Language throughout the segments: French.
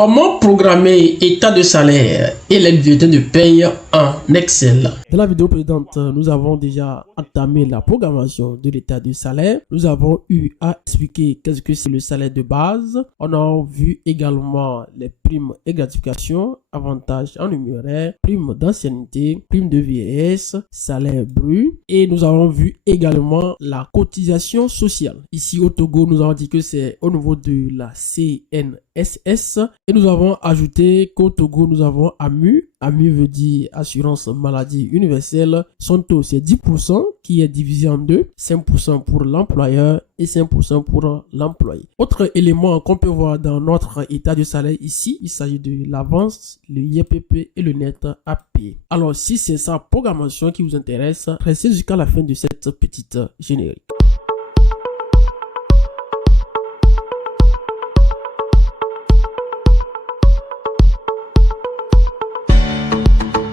Comment programmer état de salaire et les bulletins de paye en Excel? Dans la vidéo précédente, nous avons déjà entamé la programmation de l'état de salaire. Nous avons eu à expliquer qu'est-ce que c'est le salaire de base. On a vu également les primes et gratifications, avantages en numéraire, primes d'ancienneté, primes de vieillesse, salaire brut. Et nous avons vu également la cotisation sociale. Ici au Togo, nous avons dit que c'est au niveau de la CNSS. Et nous avons ajouté qu'au Togo, nous avons AMU. AMU veut dire assurance maladie universelle. Son taux, c'est 10% qui est divisé en deux. 5% pour l'employeur et 5% pour l'employé. Autre élément qu'on peut voir dans notre état de salaire ici, il s'agit de l'avance, le IPP et le net à payer. Alors, si c'est sa programmation qui vous intéresse, restez jusqu'à la fin de cette petite générique.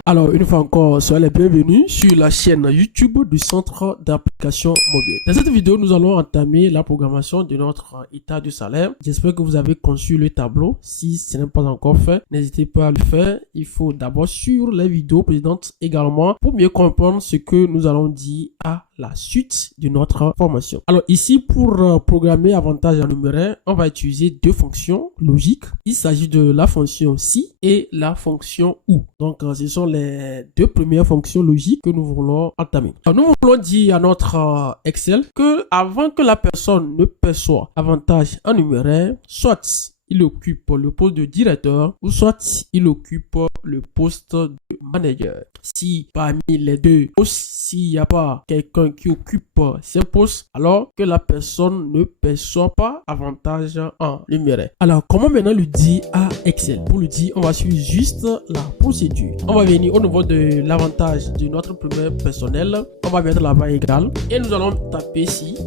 Alors, une fois encore, soyez les bienvenus sur la chaîne YouTube du Centre d'application mobile. Dans cette vidéo, nous allons entamer la programmation de notre état de salaire. J'espère que vous avez conçu le tableau. Si ce n'est pas encore fait, n'hésitez pas à le faire. Il faut d'abord suivre les vidéos précédentes également pour mieux comprendre ce que nous allons dire à la suite de notre formation. Alors ici, pour programmer avantage en numéraire, on va utiliser deux fonctions logiques. Il s'agit de la fonction si et la fonction ou. Donc ce sont les deux premières fonctions logiques que nous voulons entamer. Alors, nous voulons dire à notre Excel que avant que la personne ne perçoive avantage en numéraire, soit il occupe le poste de directeur ou soit il occupe le poste de manager. Si parmi les deux postes, s'il n'y a pas quelqu'un qui occupe ces postes, alors que la personne ne perçoit pas avantage en numéraire. Alors, comment maintenant le dire à Excel? Pour le dire, on va suivre juste la procédure. On va venir au niveau de l'avantage de notre premier personnel. On va mettre la barre égale et nous allons taper ici.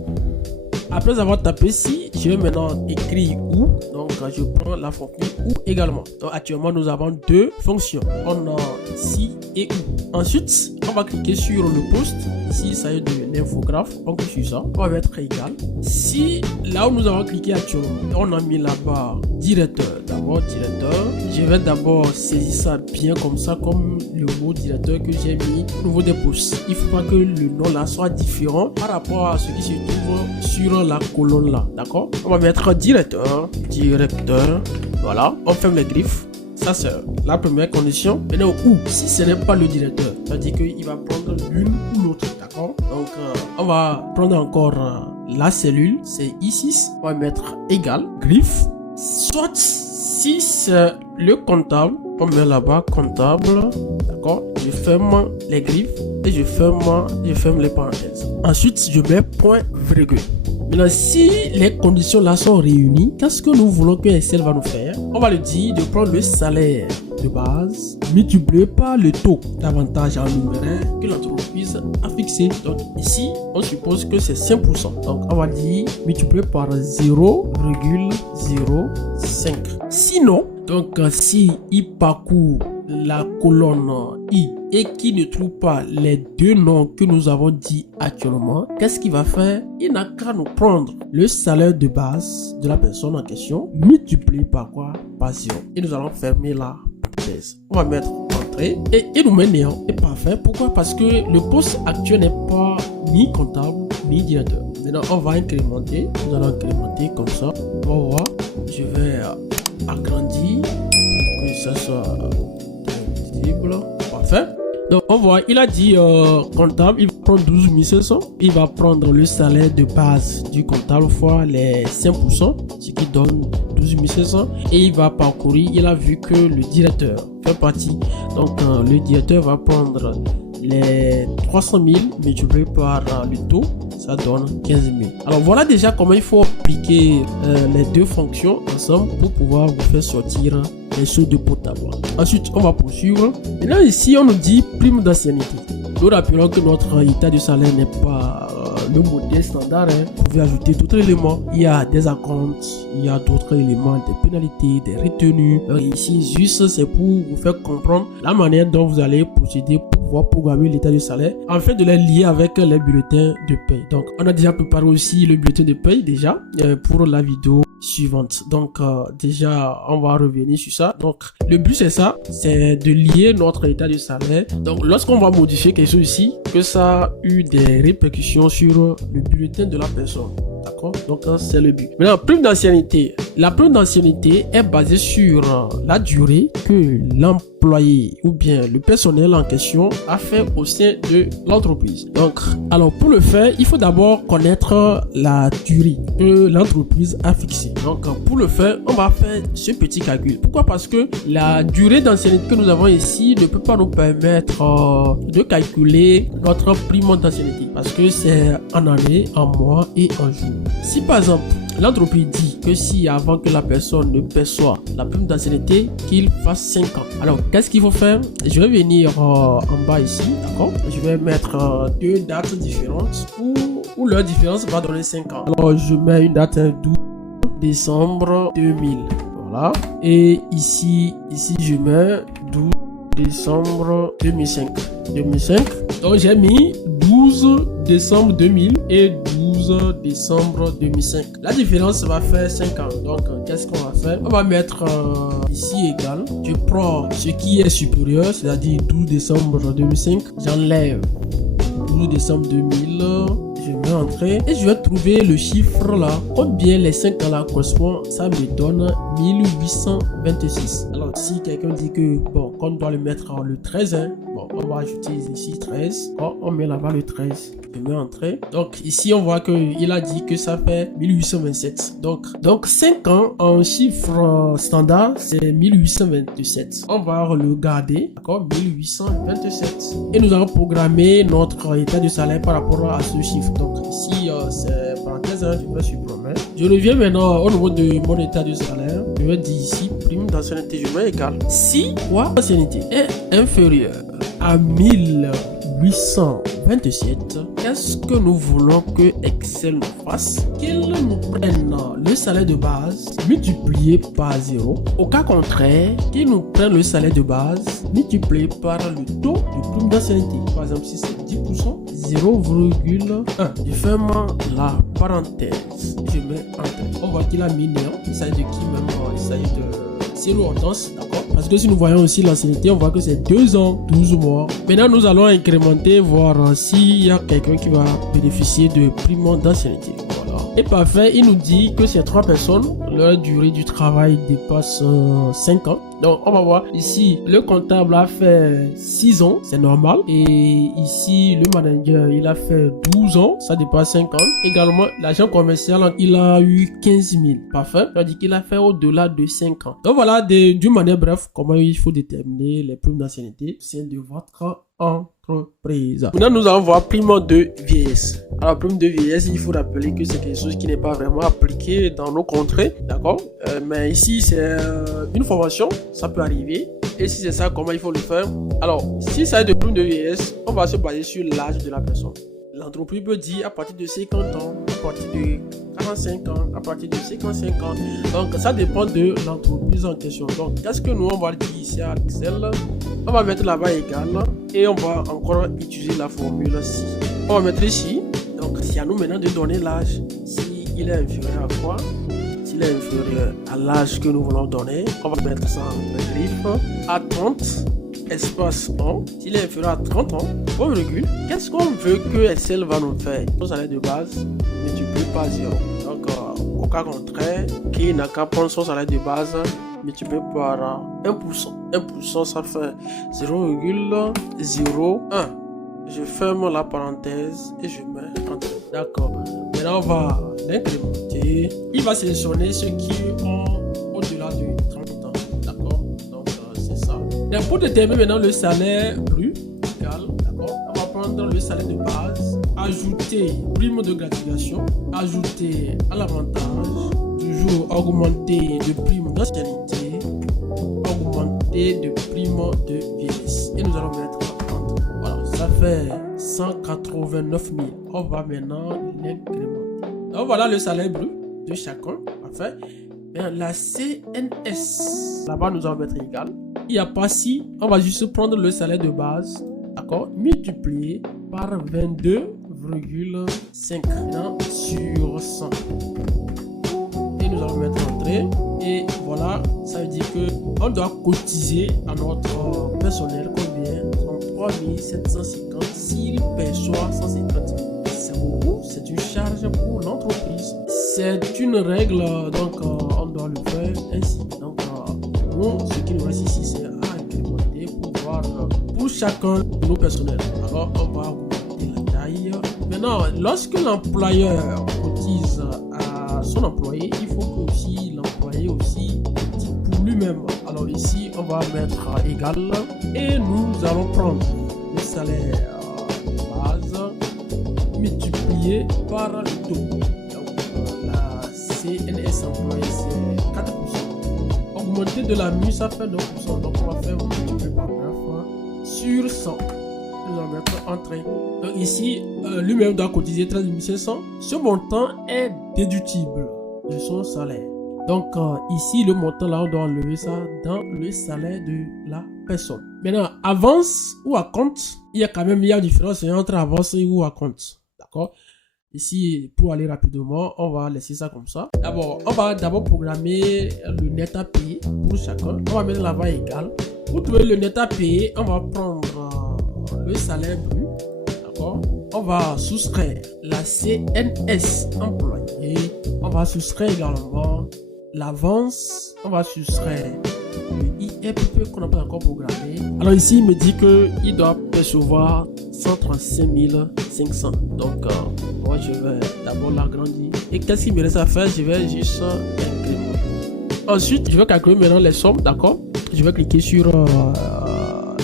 Après avoir tapé ici, je vais maintenant écrire ou. Donc, je prends la fonction ou également. Donc, actuellement, nous avons deux fonctions. On a si et ou. Ensuite, on va cliquer sur le poste. Ici, ça y est de l'infographe. On clique sur ça. On va mettre égal. Si là où nous avons cliqué actuellement, on a mis la barre directeur. D'abord, directeur. Je vais d'abord saisir ça bien comme ça, comme le mot directeur que j'ai mis au niveau des postes. Il ne faut pas que le nom là soit différent par rapport à ce qui se trouve sur la colonne là, d'accord? On va mettre directeur, voilà, on ferme les griffes. Ça c'est la première condition. Maintenant ou, si ce n'est pas le directeur, ça veut dire qu'il va prendre l'une ou l'autre, d'accord? Donc on va prendre encore la cellule, c'est I6, on va mettre égal, griffe, soit si c'est le comptable, on met là-bas comptable, d'accord? Je ferme les griffes et je ferme les parenthèses. Ensuite je mets point virgule. Maintenant, si les conditions là sont réunies, qu'est-ce que nous voulons que Excel va nous faire? On va lui dire de prendre le salaire de base multiplié par le taux d'avantage en numéraire que l'entreprise a fixé. Donc ici, on suppose que c'est 5%. Donc on va dire multiplié par 0,05. Sinon, donc si il parcourt la colonne I et qui ne trouve pas les deux noms que nous avons dit actuellement, qu'est-ce qu'il va faire? Il n'a qu'à nous prendre le salaire de base de la personne en question, multiplié par quoi? Par 0. Et nous allons fermer la parenthèse. On va mettre entrée et il nous met néant. Et parfait. Pourquoi? Parce que le poste actuel n'est pas ni comptable ni directeur. Maintenant, on va incrémenter. Nous allons incrémenter comme ça. On va voir. Je vais agrandir pour que ça soit visible. Parfait. Donc on voit, il a dit comptable, il va prendre 12 500. Il va prendre le salaire de base du comptable fois les 5%, ce qui donne 12 500. Et il va parcourir, il a vu que le directeur fait partie. Donc le directeur va prendre les 300 000 multiplié par le taux, ça donne 15 000. Alors voilà déjà comment il faut appliquer les deux fonctions ensemble pour pouvoir vous faire sortir les choses de potable. Ensuite, on va poursuivre. Et là, ici, on nous dit prime d'ancienneté. Nous rappelons que notre état de salaire n'est pas le modèle standard. Vous pouvez ajouter d'autres éléments. Il y a des acomptes, il y a d'autres éléments, des pénalités, des retenues. Alors ici, juste, c'est pour vous faire comprendre la manière dont vous allez procéder pour pouvoir programmer l'état de salaire afin de les lier avec les bulletins de paye. Donc, on a déjà préparé aussi le bulletin de paye déjà pour la vidéo suivantes. Donc déjà, on va revenir sur ça. Donc le but c'est ça, c'est de lier notre état de salaire. Donc lorsqu'on va modifier quelque chose ici, que ça a eu des répercussions sur le bulletin de la personne. D'accord? Donc c'est le but. Maintenant, prime d'ancienneté. La prime d'ancienneté est basée sur la durée que l'employé ou bien le personnel en question a fait au sein de l'entreprise. Donc, alors pour le faire, il faut d'abord connaître la durée que l'entreprise a fixée. Donc, pour le faire, on va faire ce petit calcul. Pourquoi? Parce que la durée d'ancienneté que nous avons ici ne peut pas nous permettre de calculer notre prime d'ancienneté parce que c'est en année, en mois et en jours. Si par exemple, l'entreprise dit que si avant que la personne ne perçoive la prime d'ancienneté, qu'il fasse 5 ans. Alors, qu'est-ce qu'il faut faire? Je vais venir en bas ici, d'accord? Je vais mettre deux dates différentes où leur différence va donner 5 ans. Alors, je mets une date 12 décembre 2000. Voilà. Et ici, je mets 12 décembre 2005. Donc, j'ai mis 12 décembre 2000 et 12 décembre 2005. La différence va faire 5 ans. Donc, qu'est-ce qu'on va faire? On va mettre ici égal. Je prends ce qui est supérieur, c'est-à-dire 12 décembre 2005. J'enlève 12 décembre 2000. Je mets entrée et je vais trouver le chiffre là. Combien les 5 ans là correspond? Ça me donne 1826. Alors, si quelqu'un dit que bon, qu'on doit le mettre le 13, hein, bon, on va ajouter ici 13. Bon, on met là-bas le 13. Je mets entrée. Donc, ici, on voit qu'il a dit que ça fait 1827. Donc 5 ans en chiffre standard, c'est 1827. On va le garder, d'accord? 1827. Et nous allons programmer notre état de salaire par rapport à ce chiffre. Donc, ici, c'est parenthèse, hein, je vais supprimer. Je reviens maintenant au niveau de mon état de salaire. Je vais dire ici, prime d'ancienneté, je mets égal. Si l'ancienneté est inférieure à 1827, qu'est-ce que nous voulons que Excel nous fasse? Qu'il nous prenne le salaire de base multiplié par 0. Au cas contraire, qu'il nous prenne le salaire de base multiplié par le taux de prime d'ancienneté. Par exemple, si c'est 10%, 0,1. Je ferme la parenthèse. Je mets en. On voit qu'il a mis néant. Il s'agit de qui même? Il s'agit de zéro hortense, d'accord? Parce que si nous voyons aussi l'ancienneté, on voit que c'est 2 ans, 12 mois. Maintenant, nous allons incrémenter, voir s'il y a quelqu'un qui va bénéficier de prime d'ancienneté. Voilà. Et parfait, il nous dit que ces 3 personnes, leur durée du travail dépasse 5 ans. Donc, on va voir ici, le comptable a fait 6 ans, c'est normal. Et ici, le manager, il a fait 12 ans, ça dépasse 5 ans. Également, l'agent commercial, il a eu 15 000. Parfait, ça dit qu'il a fait au-delà de 5 ans. Donc voilà, d'une manière bref, comment il faut déterminer les primes d'ancienneté au sein de votre entreprise. Maintenant, nous allons voir prime de vieillesse. Alors, prime de vieillesse, il faut rappeler que c'est quelque chose qui n'est pas vraiment appliqué dans nos contrées, d'accord? Mais ici, c'est une formation, ça peut arriver. Et si c'est ça, comment il faut le faire? Alors, si ça est de prime de vieillesse, on va se baser sur l'âge de la personne. L'entreprise peut dire à partir de 50 ans, à partir de 45 ans, à partir de 55 ans. Donc, ça dépend de l'entreprise en question. Donc, qu'est-ce que nous, on va dire ici à Excel? On va mettre là-bas égal et on va encore utiliser la formule ci. On va mettre ici. Donc, c'est à nous maintenant de donner l'âge. S'il est inférieur à quoi? S'il est inférieur à l'âge que nous voulons donner, on va mettre ça en griffe à 30. Espace 1, s'il est inférieur à 30 ans, point virgule, qu'est-ce qu'on veut que Excel va nous faire? Son salaire de base multiplié par 0. Donc, au cas contraire, qui n'a qu'à prendre son salaire de base multiplié par 1%. 1%, ça fait 0,01. Je ferme la parenthèse et je mets entre. D'accord. Maintenant, on va l'incrémenter. Il va sélectionner ceux qui ont au-delà de 30 ans. D'accord. Donc, c'est ça. Donc, pour déterminer maintenant le salaire brut égal, d'accord, on va prendre le salaire de base, ajouter prime de gratification, ajouter à l'avantage, toujours augmenter de prime d'ancienneté, augmenter de prime de vieillesse. Et nous allons mettre 30. Voilà, ça fait 189 000. On va maintenant l'incrémenter. Donc voilà le salaire brut de chacun. Parfait. Bien, la CNS, là-bas nous allons mettre égal. Il n'y a pas si, on va juste prendre le salaire de base, d'accord, multiplié par 22,5 sur 100. Et et nous allons mettre entrée. Et voilà, ça veut dire que on doit cotiser à notre personnel combien? 33 750 s'il perçoit 150 000. C'est beaucoup, c'est une charge pour l'entreprise. C'est une règle, donc on doit le faire ainsi. Donc nous, ce qui nous reste ici, c'est à incrémenter pour voir pour chacun de nos personnels. Alors on va augmenter la taille. Maintenant, lorsque l'employeur cotise à son employé, il faut que aussi l'employé aussi cotise pour lui-même. Alors ici, on va mettre égal et nous allons prendre le salaire de base multiplié par le taux. Donc la CNS employé c'est 4%. Augmenter de la MU ça fait 9%. Donc on va faire multiplié par 9 sur 100. Nous allons mettre entrée. Donc ici, lui-même doit cotiser 13 500. Ce montant est déductible de son salaire. Donc ici, le montant là, on doit enlever ça dans le salaire de la personne. Maintenant, avance ou à compte, il y a une différence entre avance ou à compte. D'accord? Ici, pour aller rapidement, on va laisser ça comme ça. D'abord, on va d'abord programmer le net à payer pour chacun. On va mettre là-bas égal. Pour trouver le net à payer, on va prendre le salaire brut. D'accord? On va soustraire la CNS employé. On va soustraire également l'avance. On va soustraire le IRPP qu'on n'a pas encore programmé. Alors ici, il me dit qu'il doit percevoir 135 500. Donc, moi, je vais d'abord l'agrandir. Et qu'est-ce qu'il me reste à faire? Je vais juste incrémenter. Ensuite, je vais calculer maintenant les sommes. D'accord? Je vais cliquer sur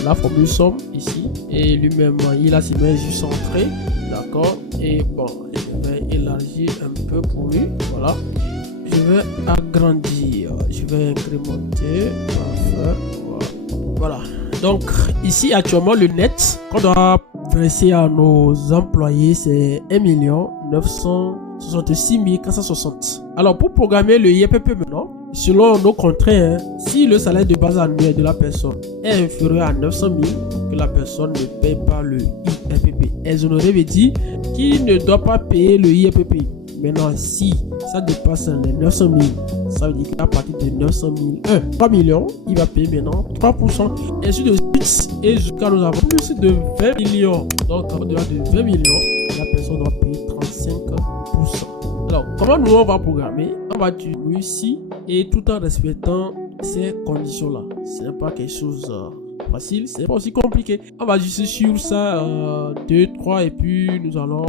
la formule somme ici. Et lui-même, il a ses mains juste entrée. D'accord? Et bon, je vais élargir un peu pour lui. Voilà. Je vais agrandir. Je vais incrémenter. Voilà. Donc, ici, actuellement, le net qu'on doit verser à nos employés, c'est 1 966 460. Alors, pour programmer le IRPP maintenant, selon nos contraintes, si le salaire de base annuel de la personne est inférieur à 900 000, que la personne ne paye pas le IRPP. Exonéré veut dire qu'il ne doit pas payer le IRPP. Maintenant, si ça dépasse les 900 000, ça veut dire qu'à partir de 900 000, 3 millions, il va payer maintenant 3%. Et ainsi de suite, et jusqu'à nous avons plus de 20 millions. Donc, au-delà de 20 millions, la personne doit payer 35%. Alors, comment nous on va programmer? On va diminuer ici et tout en respectant ces conditions-là. Ce n'est pas quelque chose facile, c'est pas aussi compliqué. On va juste sur ça 2, 3 et puis nous allons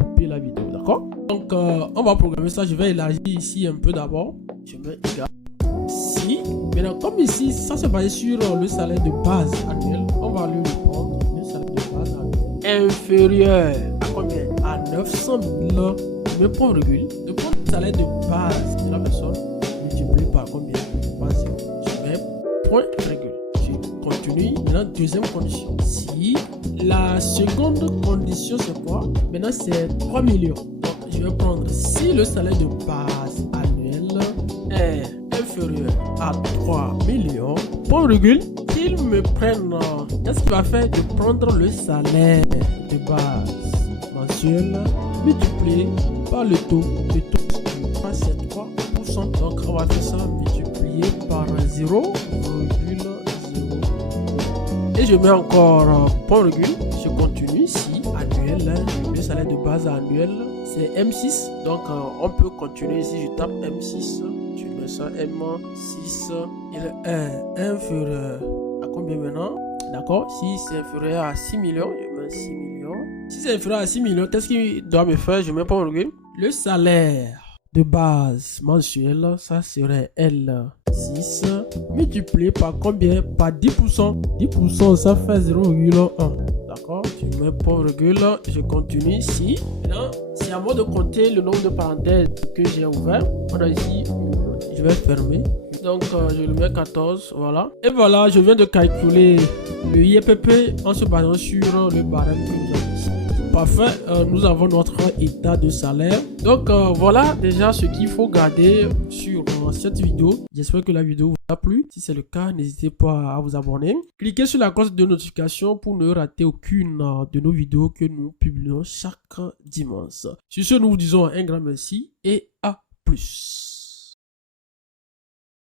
couper la vidéo, d'accord? Donc on va programmer ça. Je vais élargir ici un peu d'abord. Je mets égal. Si maintenant comme ici ça se base sur le salaire de base annuel, on va lui prendre le salaire de base annuel inférieur à combien? À 900 000. Je mets point virgule. Je prends le salaire de base de la personne multiplié par combien? Par 0. Je mets point virgule. Continue. Maintenant, deuxième condition. Si la seconde condition, c'est quoi? Maintenant, c'est 3 millions. Donc, je vais prendre si le salaire de base annuel est inférieur à 3 millions, point virgule, qu'il me prenne, qu'est-ce qu'il va faire? De prendre le salaire de base mensuel multiplié par le taux. Le taux, c'est 3%. Donc, on va faire ça multiplié par 0,0. Et je mets encore point virgule, je continue ici, annuel, le salaire de base annuel, c'est M6, donc on peut continuer ici, je tape M6, je mets ça M6, il est inférieur à combien maintenant? D'accord, si c'est inférieur à 6 millions, je mets 6 millions. Si c'est inférieur à 6 millions, qu'est-ce qu'il doit me faire? Je mets point virgule. Le salaire de base mensuel, ça serait L6 multiplié par combien? Par 10%. 10% ça fait 0,1. D'accord? Je mets point virgule, je continue ici. Maintenant, c'est à moi de compter le nombre de parenthèses que j'ai ouvert. On a ici, je vais fermer. Donc je le mets 14, voilà. Et voilà, je viens de calculer le IRPP en se basant sur le barème que nous avons ici. Parfait, nous avons notre état de salaire. Donc voilà déjà ce qu'il faut garder sur cette vidéo. J'espère que la vidéo vous a plu. Si c'est le cas, n'hésitez pas à vous abonner. Cliquez sur la cloche de notification pour ne rater aucune de nos vidéos que nous publions chaque dimanche. Sur ce, nous vous disons un grand merci et à plus.